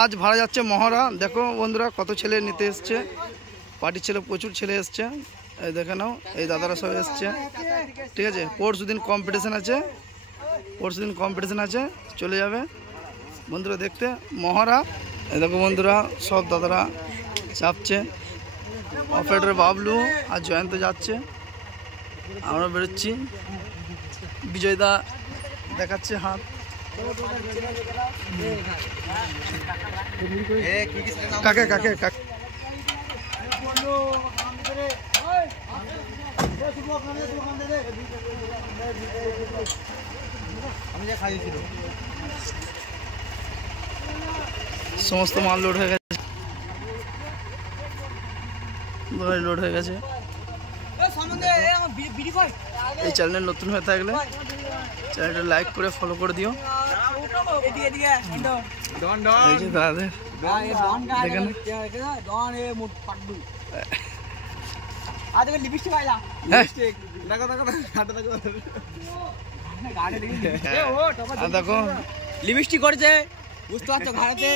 আজ ভাড়া যাচ্ছে মহড়া। দেখো বন্ধুরা কত ছেলে নিতে এসছে, পার্টির ছেলে প্রচুর ছেলে এসছে। এই দেখে নাও, এই দাদারা সব এসছে, ঠিক আছে। পরশু দিন কম্পিটিশান আছে, চলে যাবে বন্ধুরা দেখতে মহড়া। এই দেখো বন্ধুরা সব দাদারা চাপছে, অপারেটর বাবলু আর জয়ন্ত যাচ্ছে, আমরা বেরোচ্ছি। বিজয়দা দেখাচ্ছে হাত। কাকে কাকে কাকে সমস্ত মাল লোড হয়ে গেছে, লোড হয়ে গেছে। এই চ্যানেলে নতুন হয়ে থাকলে চ্যানেলটা লাইক করে ফলো করে দিও। এই যে দাদাদের দেখেন, দেখো লিপস্টিক করেছে, বুঝতে পারছো ঘাড়েতে।